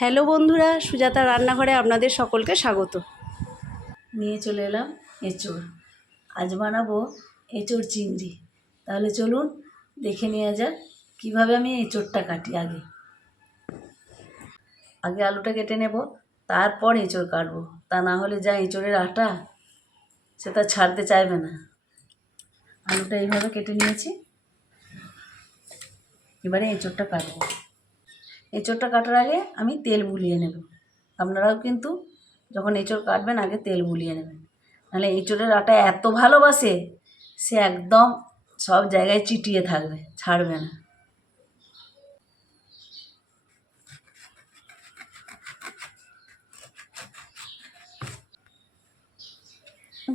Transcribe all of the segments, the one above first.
Hello বন্ধুরা, সুজাতা রান্নাঘরে আপনাদের সকলকে স্বাগত। নিয়ে চলে এলাম এঁচোড়। আজ বানাবো এঁচোড় চিংড়ি। তাহলে চলুন দেখে নেওয়া যাক কীভাবে আমি এঁচোড়টা কাটি। আগে আলুটা কেটে নেব, তারপর এঁচোড় কাটবো। তা না হলে যা এঁচোড়ের আটা, সেটা ছাড়তে চাইবে না। আলুটা এইভাবে কেটে নিয়েছি, এবারে এঁচোড়টা কাটবো। এঁচোড়টা কাটার আগে আমি তেল বুলিয়ে নেব। আপনারাও কিন্তু যখন এঁচোড় কাটবেন আগে তেল বুলিয়ে নেবেন, নাহলে এঁচোড়ের আটা এত ভালোবাসে, সে একদম সব জায়গায় চিটিয়ে থাকবে, ছাড়বে না।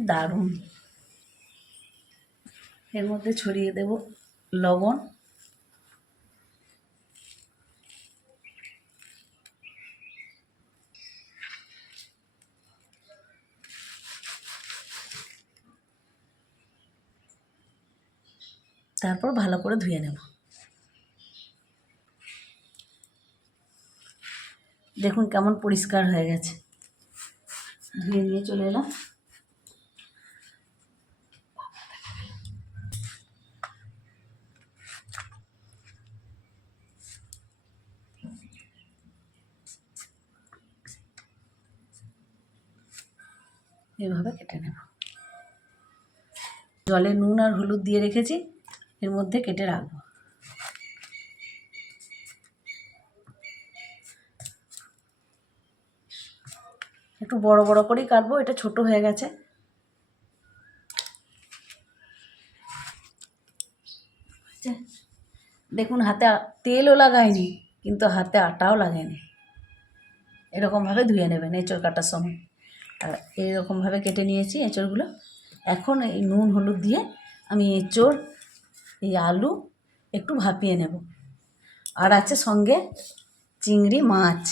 দারুণ। এর মধ্যে ছড়িয়ে দেব লবণ, তারপর ভালো করে ধুয়ে নেব। দেখুন কেমন পরিষ্কার হয়ে গেছে। ধুয়ে নিয়ে চলে এলাম। এভাবে কেটে নেব। জলে নুন আর হলুদ দিয়ে রেখেছি, এর মধ্যে কেটে রাখবো। একটু বড় বড় করেই কাটবো, এটা ছোট হয়ে গেছে। দেখুন হাতে তেলও লাগায়নি, কিন্তু হাতে আটাও লাগেনি। এরকমভাবে ধুয়ে নেবেন এঁচোড় কাটার সময়। আর এরকমভাবে কেটে নিয়েছি এঁচোড়গুলো। এখন এই নুন হলুদ দিয়ে আমি এঁচোড়, এই আলু একটু ভাপিয়ে নেব। আর আছে সঙ্গে চিংড়ি মাছ,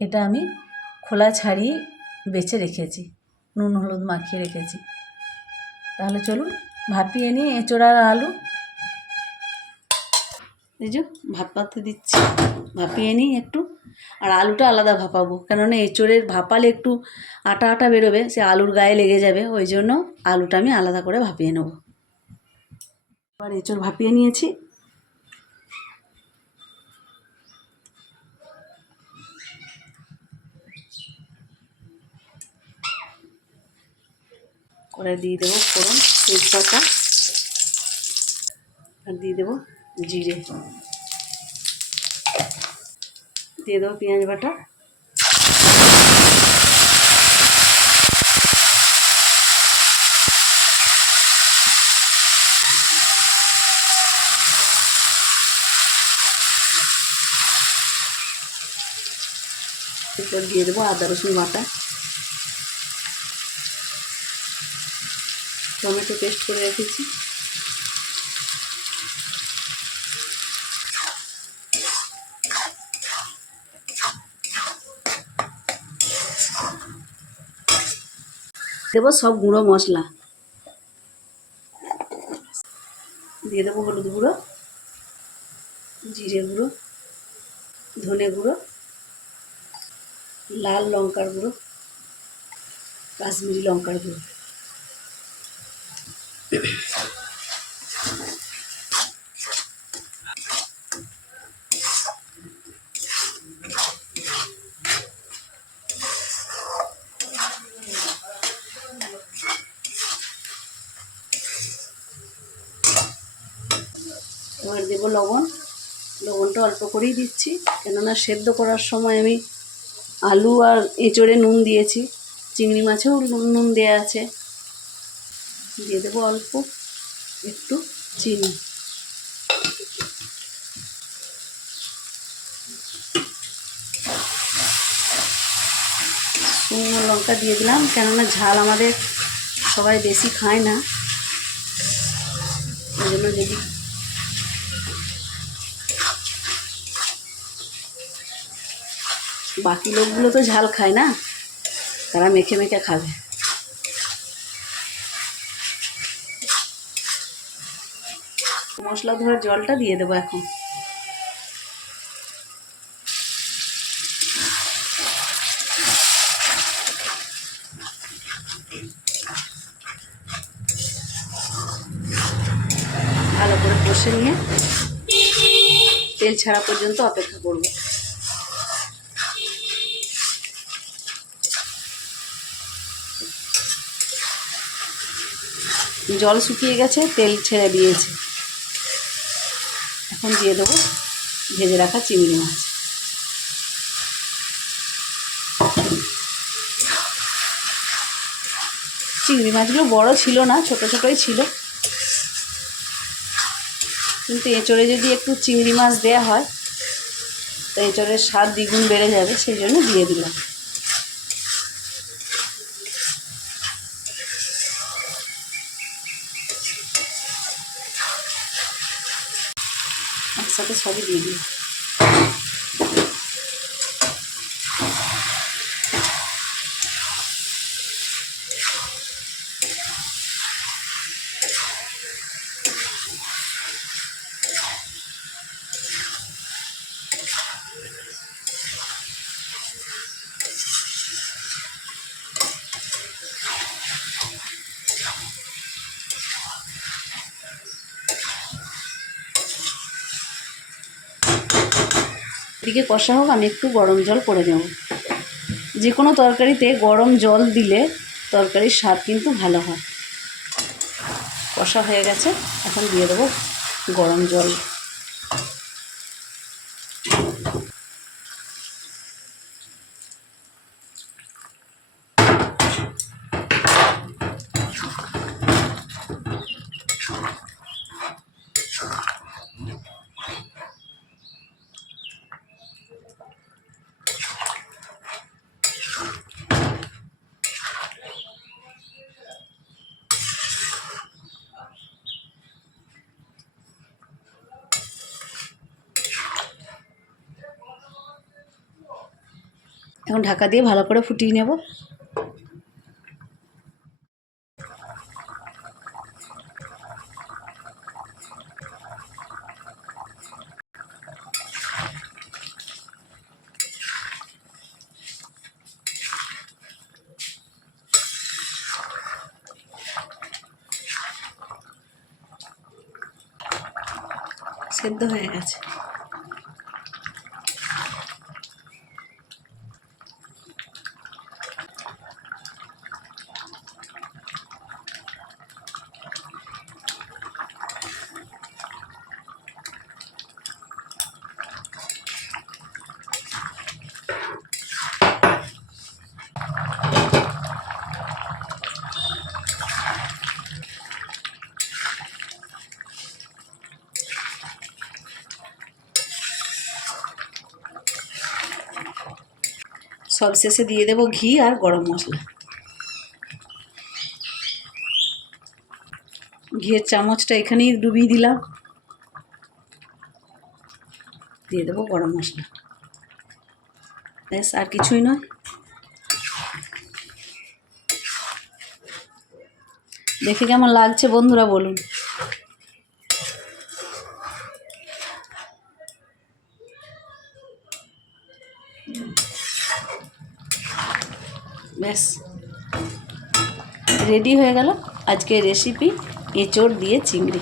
এটা আমি খোলা ছাড়িয়ে বেছে রেখেছি, নুন হলুদ মাখিয়ে রেখেছি। তাহলে চলুন ভাপিয়ে নিই এঁচোড় আর আলু। এই যে ভাপাতে দিচ্ছি, ভাপিয়ে নিই একটু। আর আলুটা আলাদা ভাপাবো, কেননা এঁচোড়ের ভাপালে একটু আটা আটা বেরোবে, সে আলুর গায়ে লেগে যাবে, ওই জন্য আলুটা আমি আলাদা করে ভাপিয়ে নেব। এবার এঁচোড় ভাপিয়ে নিয়েছি, করে দিয়ে দেবো ফোড়ন, তেজপাতা, আর দিয়ে দেবো জিরে, দিয়ে দেবো পেঁয়াজ বাটা, এরপর দিয়ে দেবো আদা রসুন বাটা, টমেটো পেস্ট করে রেখেছি, দেবো সব গুঁড়ো মশলা, দিয়ে দেবো হলুদ গুঁড়ো, জিরে গুঁড়ো, ধনে গুঁড়ো, লাল লঙ্কার গুঁড়ো, কাশ্মীরি লঙ্কার গুঁড়ো। এবার দেবো লবণ, লবণটা অল্প করেই দিচ্ছি, কেননা সেদ্ধ করার সময় আমি আলু আর এঁচোড়ে নুন দিয়েছি, চিংড়ি মাছেও নুন দেওয়া আছে। দিয়ে দেবো অল্প একটু চিনি, শুকনো লঙ্কা দিয়ে দিলাম, কেননা ঝাল আমাদের সবাই বেশি খায় না, ওই জন্য যদি বাকি লোকগুলো তো ঝাল খায় না, তারা মেখে মেখে খাবে। মশলা ধোয়ার জলটা দিয়ে দেবো এখন। কষে নিয়ে তেল ছাড়া পর্যন্ত অপেক্ষা করব। জল শুকিয়ে গেছে, তেল ছেড়ে দিয়েছে। এখন দিয়ে দেবো ভেজে রাখা চিংড়ি মাছ। চিংড়ি মাছগুলো বড় ছিল না, ছোট ছোটই ছিল, কিন্তু এঁচোড়ে যদি একটু চিংড়ি মাছ দেওয়া হয় তো এঁচোড়ের স্বাদ দ্বিগুণ বেড়ে যাবে, সেই জন্য দিয়ে দিলাম। একসাথে সবই দিয়ে দিই। এদিকে কষা হোক, আমি একটু গরম জল করে দেব। যে কোনো তরকারিতে গরম জল দিলে তরকারির স্বাদ কিন্তু ভালো হয়। কষা হয়ে গেছে, এখন দিয়ে দেবো গরম জল। এখন ঢাকা দিয়ে ভালো করে ফুটিয়ে নেব। সেদ্ধ হয়ে গেছে। সব শেষে দিয়ে দেব ঘি আর গরম মশলা। ঘিয়ের চামচটা এখানেই ডুবিয়ে দিলাম। দিয়ে দেবো গরম মশলা। ব্যাস, আর কিছুই নয়। দেখে কেমন লাগছে বন্ধুরা বলুন। ব্যাস, রেডি হয়ে গেল আজকের রেসিপি এঁচোড় দিয়ে চিংড়ি।